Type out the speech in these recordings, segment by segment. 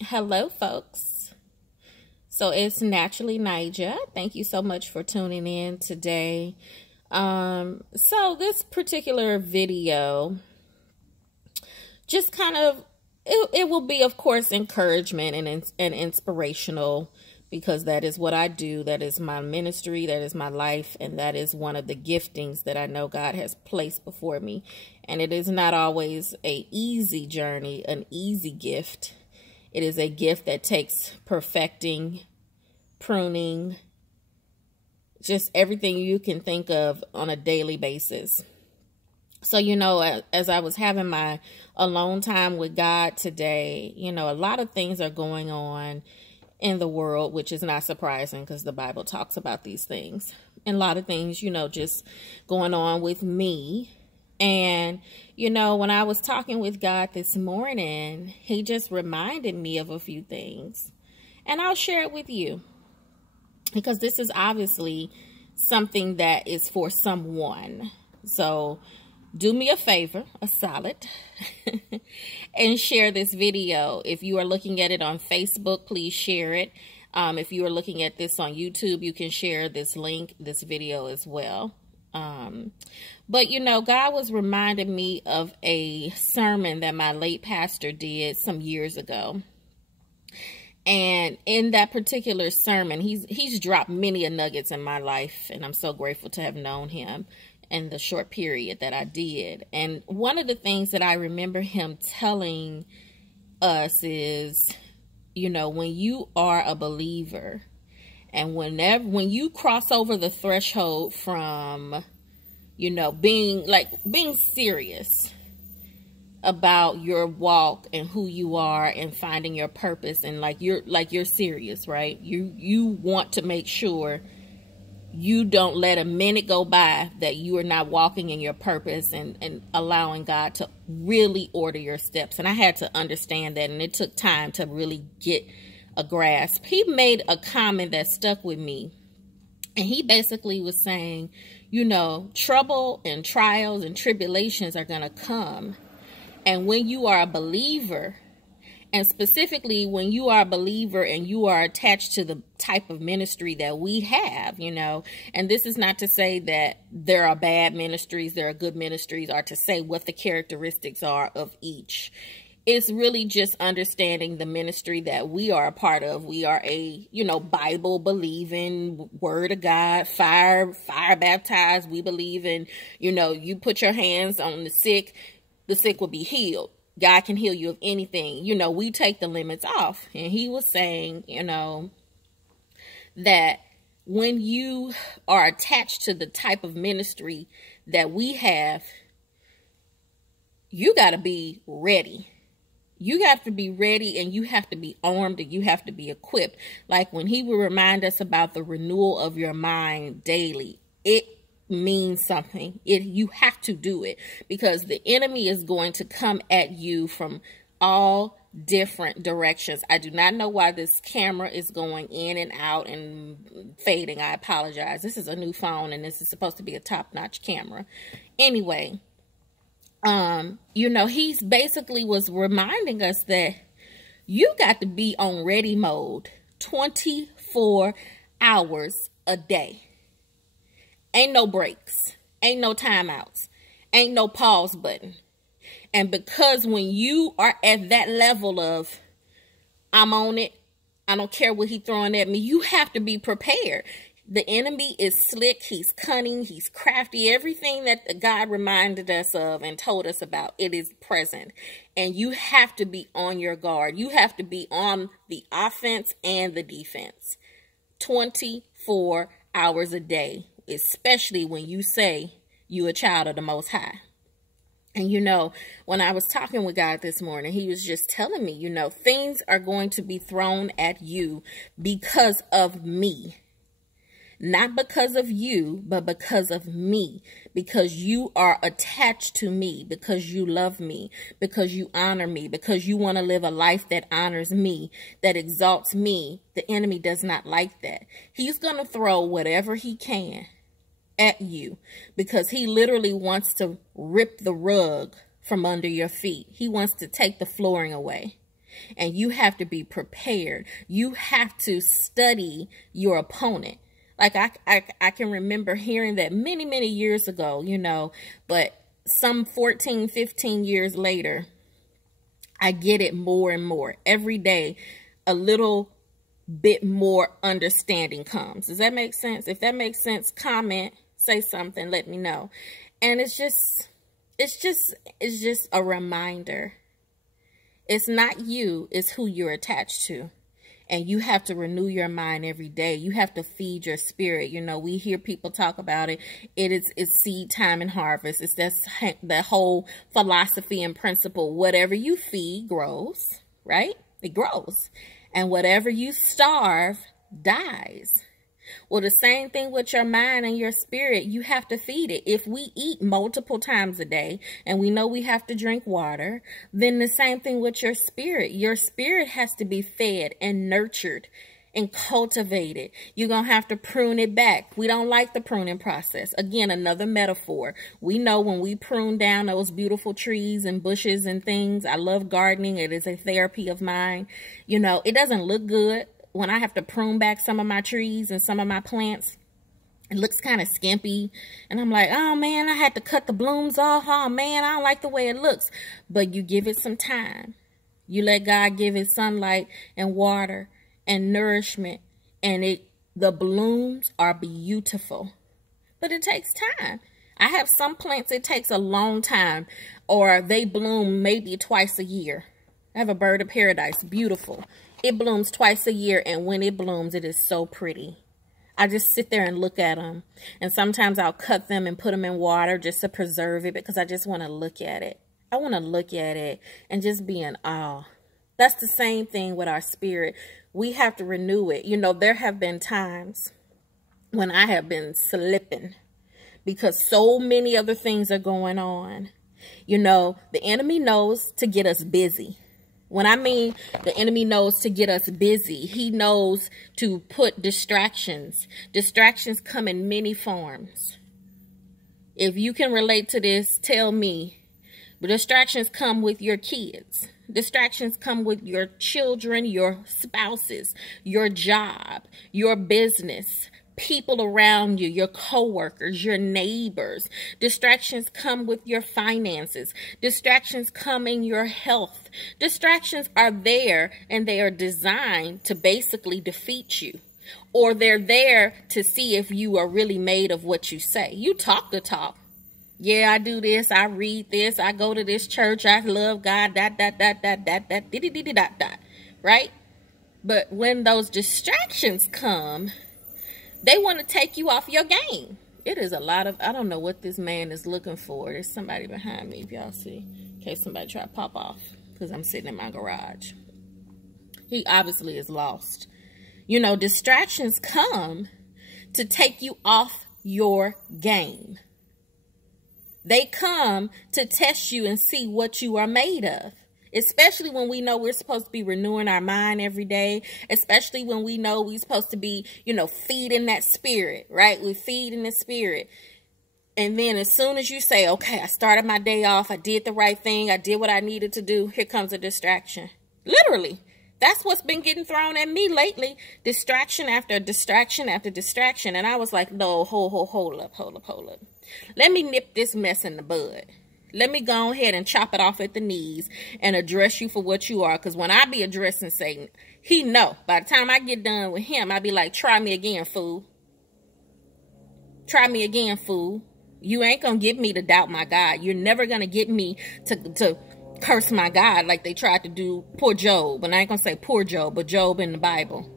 Hello, folks. So it's Naturally Nija. Thank you so much for tuning in today. So this particular video just kind of, it will be, of course, encouragement and inspirational, because that is what I do. That is my ministry. That is my life. And that is one of the giftings that I know God has placed before me. And it is not always an easy journey, an easy gift. It is a gift that takes perfecting, pruning, just everything you can think of on a daily basis. So, as I was having my alone time with God today, a lot of things are going on in the world, which is not surprising because the Bible talks about these things. And a lot of things, just going on with me. And, when I was talking with God this morning, he just reminded me of a few things. And I'll share it with you, because this is obviously something that is for someone. So do me a favor, a solid, and share this video. If you are looking at it on Facebook, please share it. If you are looking at this on YouTube, you can share this link, this video as well. But God was reminding me of a sermon that my late pastor did some years ago. And in that particular sermon, he's dropped many a nuggets in my life, and I'm so grateful to have known him in the short period that I did. And one of the things that I remember him telling us is, when you are a believer, and when you cross over the threshold from, being serious about your walk and who you are and finding your purpose, and you're serious, right? You want to make sure you don't let a minute go by that you are not walking in your purpose and allowing God to really order your steps. And I had to understand that, and it took time to really get a grasp. He made a comment that stuck with me, and he basically was saying, trouble and trials and tribulations are going to come. And when you are a believer, and specifically when you are a believer and you are attached to the type of ministry that we have, and this is not to say that there are bad ministries, there are good ministries, or to say what the characteristics are of each. It's really just understanding the ministry that we are a part of. We are a, Bible believing, word of God, fire baptized. We believe in, you put your hands on the sick will be healed. God can heal you of anything. We take the limits off. And he was saying, that when you are attached to the type of ministry that we have, you got to be ready. You have to be ready, and you have to be armed, and you have to be equipped. Like when he would remind us about the renewal of your mind daily, it means something. You have to do it, because the enemy is going to come at you from all different directions. I do not know why this camera is going in and out and fading. I apologize. This is a new phone, and this is supposed to be a top-notch camera. Anyway, he's basically was reminding us that you got to be on ready mode 24 hours a day. Ain't no breaks. Ain't no timeouts. Ain't no pause button. And because when you are at that level of, I'm on it, I don't care what he's throwing at me, you have to be prepared. The enemy is slick. He's cunning. He's crafty. Everything that God reminded us of and told us about, it is present. And you have to be on your guard. You have to be on the offense and the defense 24 hours a day, especially when you say you a child of the Most High. And, when I was talking with God this morning, he was just telling me, things are going to be thrown at you because of me. Not because of you, but because of me. Because you are attached to me. Because you love me. Because you honor me. Because you want to live a life that honors me. That exalts me. The enemy does not like that. He's going to throw whatever he can at you, because he literally wants to rip the rug from under your feet. He wants to take the flooring away. And you have to be prepared. You have to study your opponent. Like I can remember hearing that many, many years ago, you know, but some 14, 15 years later, I get it more and more. Every day, a little bit more understanding comes. Does that make sense? If that makes sense, comment, say something, let me know. And it's just a reminder. It's not you, it's who you're attached to. And you have to renew your mind every day. You have to feed your spirit. You know, we hear people talk about it. It's seed time and harvest. It's that whole philosophy and principle. Whatever you feed grows, right? It grows. And whatever you starve dies. Well, the same thing with your mind and your spirit. You have to feed it. If we eat multiple times a day and we know we have to drink water, then the same thing with your spirit. Your spirit has to be fed and nurtured and cultivated. You're going to have to prune it back. We don't like the pruning process. Again, another metaphor. We know when we prune down those beautiful trees and bushes and things. I love gardening. It is a therapy of mine. You know, it doesn't look good. When I have to prune back some of my trees and some of my plants, it looks kind of skimpy. And I'm like, oh man, I had to cut the blooms off. Oh man, I don't like the way it looks. But you give it some time. You let God give it sunlight and water and nourishment. And the blooms are beautiful. But it takes time. I have some plants, it takes a long time. Or they bloom maybe twice a year. I have a bird of paradise, beautiful. It blooms twice a year, and when it blooms, it is so pretty. I just sit there and look at them. And sometimes I'll cut them and put them in water just to preserve it because I just want to look at it. I want to look at it and just be in awe. That's the same thing with our spirit. We have to renew it. You know, there have been times when I have been slipping because so many other things are going on. You know, the enemy knows to get us busy. When I mean the enemy knows to get us busy, he knows to put distractions. Distractions come in many forms. If you can relate to this, tell me. But distractions come with your kids. Distractions come with your children, your spouses, your job, your business, people around you, your coworkers, your neighbors. Distractions come with your finances. Distractions come in your health. Distractions are there and they are designed to basically defeat you. Or they're there to see if you are really made of what you say. You talk the talk. Yeah, I do this. I read this. I go to this church. I love God. Right? But when those distractions come, they want to take you off your game. It is a lot of, I don't know what this man is looking for. There's somebody behind me, if y'all see. In case somebody try to pop off. Because I'm sitting in my garage. He obviously is lost. You know, distractions come to take you off your game. They come to test you and see what you are made of. Especially when we know we're supposed to be renewing our mind every day. Especially when we know we're supposed to be, you know, feeding that spirit, right? We're feeding the spirit. And then as soon as you say, okay, I started my day off. I did the right thing. I did what I needed to do. Here comes a distraction. Literally. That's what's been getting thrown at me lately. Distraction after distraction after distraction. And I was like, no, hold up. Let me nip this mess in the bud. Let me go ahead and chop it off at the knees and address you for what you are. Because when I be addressing Satan, he know. By the time I get done with him, I be like, try me again, fool. Try me again, fool. You ain't going to get me to doubt my God. You're never going to get me to curse my God like they tried to do poor Job. And I ain't going to say poor Job, but Job in the Bible.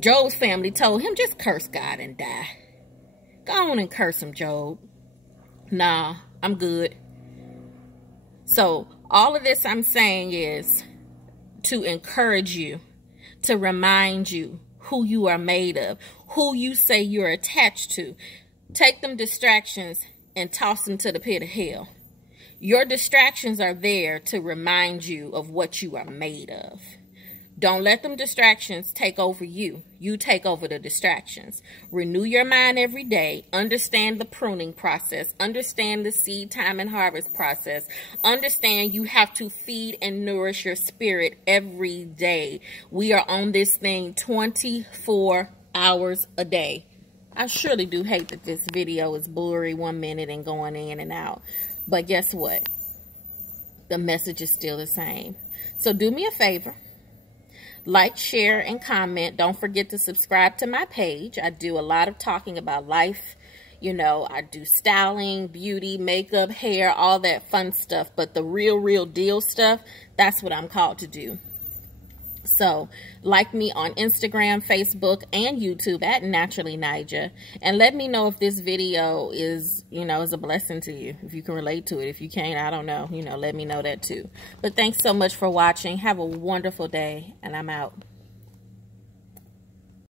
Job's family told him, just curse God and die. Go on and curse him, Job. Nah, I'm good. So all of this I'm saying is to encourage you, to remind you who you are made of, who you say you're attached to. Take them distractions and toss them to the pit of hell. Your distractions are there to remind you of what you are made of. Don't let them distractions take over you. You take over the distractions. Renew your mind every day. Understand the pruning process. Understand the seed time and harvest process. Understand you have to feed and nourish your spirit every day. We are on this thing 24 hours a day. I surely do hate that this video is blurry 1 minute and going in and out. But guess what? The message is still the same. So do me a favor. Like, share, and comment. Don't forget to subscribe to my page. I do a lot of talking about life. You know, I do styling, beauty, makeup, hair, all that fun stuff. But the real deal stuff, that's what I'm called to do. So, like me on Instagram, Facebook, and YouTube at Naturally Nija. And let me know if this video is, is a blessing to you. If you can relate to it. If you can't, I don't know. Let me know that too. But thanks so much for watching. Have a wonderful day, and I'm out.